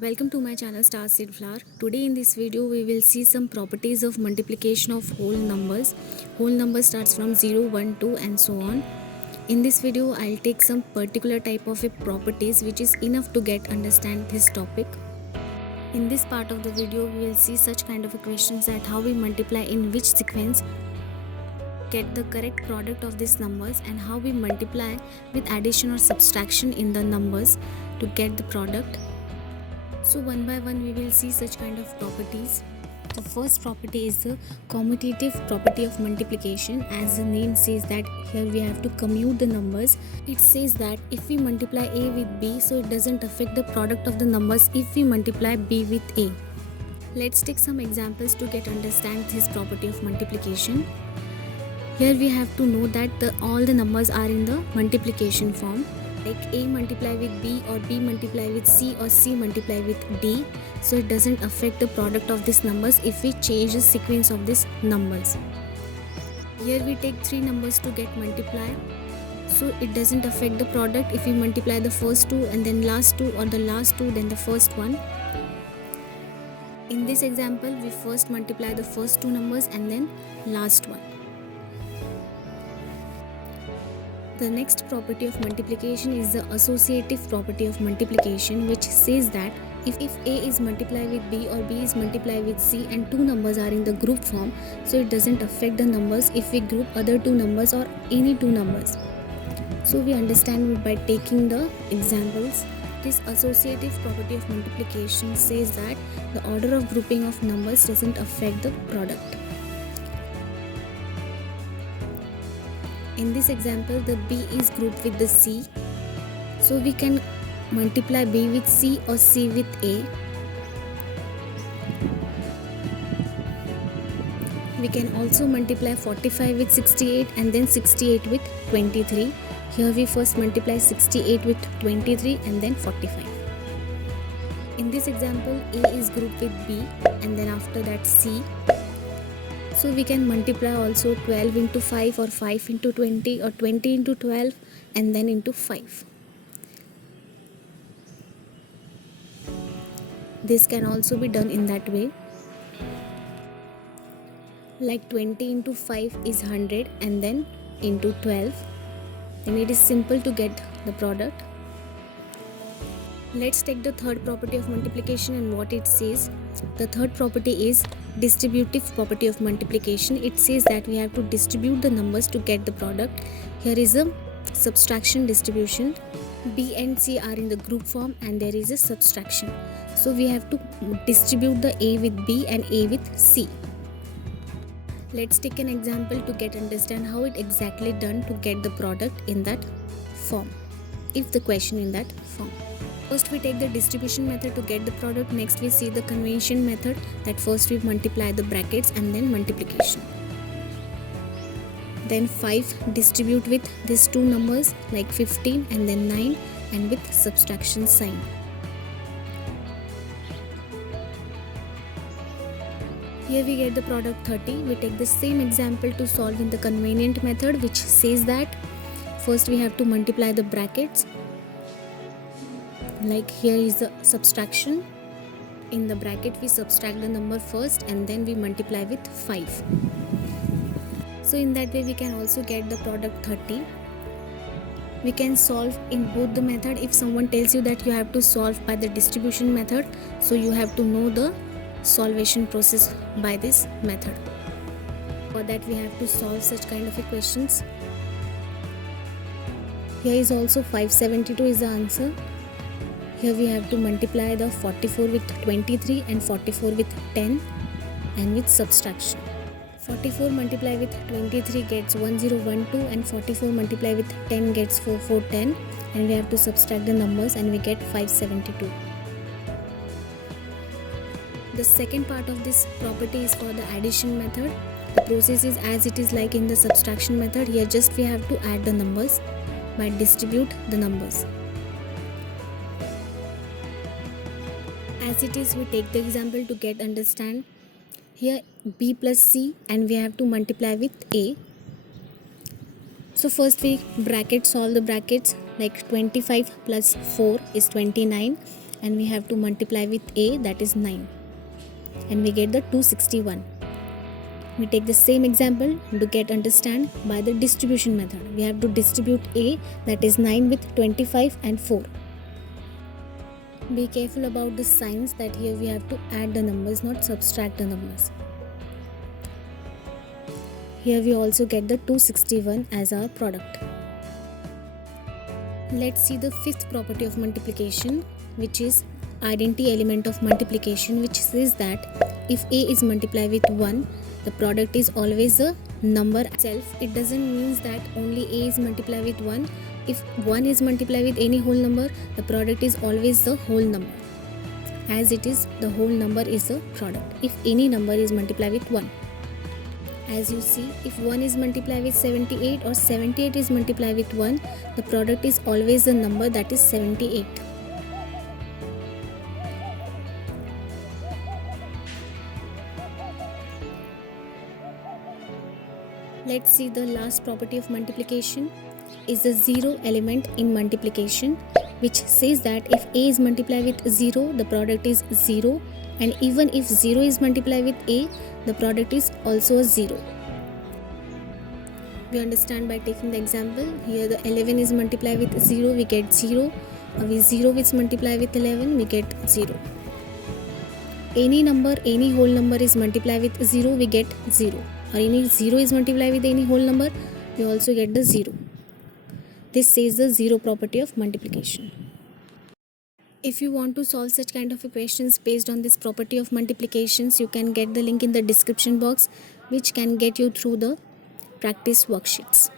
Welcome to my channel Star Seed Flower. Today in this video we will see some properties of multiplication of whole numbers. Whole number starts from 0, 1, 2 and so on. In this video I'll take some particular type of properties which is enough to get understand this topic. In this part of the video we will see such kind of questions that how we multiply in which sequence, get the correct product of these numbers, and how we multiply with addition or subtraction in the numbers to get the product. So one by one we will see such kind of properties. The first property is the commutative property of multiplication. As the name says that here we have to commute the numbers. It says that if we multiply A with B, so it doesn't affect the product of the numbers if we multiply B with A. Let's take some examples to get understand this property of multiplication. Here we have to know that all the numbers are in the multiplication form. Like A multiply with B or B multiply with C or C multiply with D, so it doesn't affect the product of these numbers if we change the sequence of these numbers. Here we take three numbers to get multiply, so it doesn't affect the product if we multiply the first two and then last two, or the last two then the first one. In this example we first multiply the first two numbers and then last one. The next property of multiplication is the associative property of multiplication, which says that if A is multiplied with B or B is multiplied with C and two numbers are in the group form, so it doesn't affect the numbers if we group other two numbers or any two numbers. So we understand by taking the examples. This associative property of multiplication says that the order of grouping of numbers doesn't affect the product. In this example, the B is grouped with the C, so we can multiply B with C or C with A. We can also multiply 45 with 68 and then 68 with 23. Here we first multiply 68 with 23 and then 45. In this example, A is grouped with B and then after that C. So we can multiply also 12 into 5 or 5 into 20 or 20 into 12 and then into 5. This can also be done in that way. Like 20 into 5 is 100 and then into 12. And it is simple to get the product. Let's take the third property of multiplication and what it says. The third property is distributive property of multiplication. It says that we have to distribute the numbers to get the product. Here is a subtraction distribution. B and C are in the group form and there is a subtraction. So we have to distribute the A with B and A with C. Let's take an example to get understand how it exactly done to get the product in that form, if the question in that form. First we take the distribution method to get the product. Next we see the convention method, that first we multiply the brackets and then multiplication. Then 5 distribute with these two numbers like 15 and then 9 and with subtraction sign. Here we get the product 30. We take the same example to solve in the convenient method, which says that first we have to multiply the brackets. Like here is the subtraction. In the bracket we subtract the number first and then we multiply with 5. So in that way we can also get the product 30. We can solve in both the method. If someone tells you that you have to solve by the distribution method, so you have to know the solvation process by this method. For that we have to solve such kind of equations. Here is also 572 is the answer. Here we have to multiply the 44 with 23 and 44 with 10 and with subtraction. 44 multiply with 23 gets 1012 and 44 multiply with 10 gets 4410, and we have to subtract the numbers and we get 572. The second part of this property is for the addition method. The process is as it is like in the subtraction method. Here just we have to add the numbers by distribute the numbers. As it is, we take the example to get understand. Here B plus C and we have to multiply with A. So first we bracket solve the brackets, like 25 plus 4 is 29 and we have to multiply with a, that is 9, and we get the 261. We take the same example to get understand by the distribution method. We have to distribute a, that is 9, with 25 and 4. Be careful about the signs, that here we have to add the numbers, not subtract the numbers. Here we also get the 261 as our product. Let's see the fifth property of multiplication, which is identity element of multiplication, which says that if a is multiplied with 1, the product is always a number itself. It doesn't mean that only a is multiplied with 1. If 1 is multiplied with any whole number, the product is always the whole number. As it is, the whole number is the product if any number is multiplied with 1. As you see, if 1 is multiplied with 78 or 78 is multiplied with 1, the product is always the number, that is 78. Let's see the last property of multiplication is the zero element in multiplication, which says that if a is multiplied with 0, the product is 0, and even if 0 is multiplied with a, the product is also a 0. We understand by taking the example. Here the 11 is multiplied with 0, we get 0. With 0 is multiplied with 11, we get 0. Any number, any whole number is multiplied with 0, we get 0. Or any 0 is multiplied with any whole number, we also get the 0. This says the zero property of multiplication. If you want to solve such kind of equations based on this property of multiplications, you can get the link in the description box, which can get you through the practice worksheets.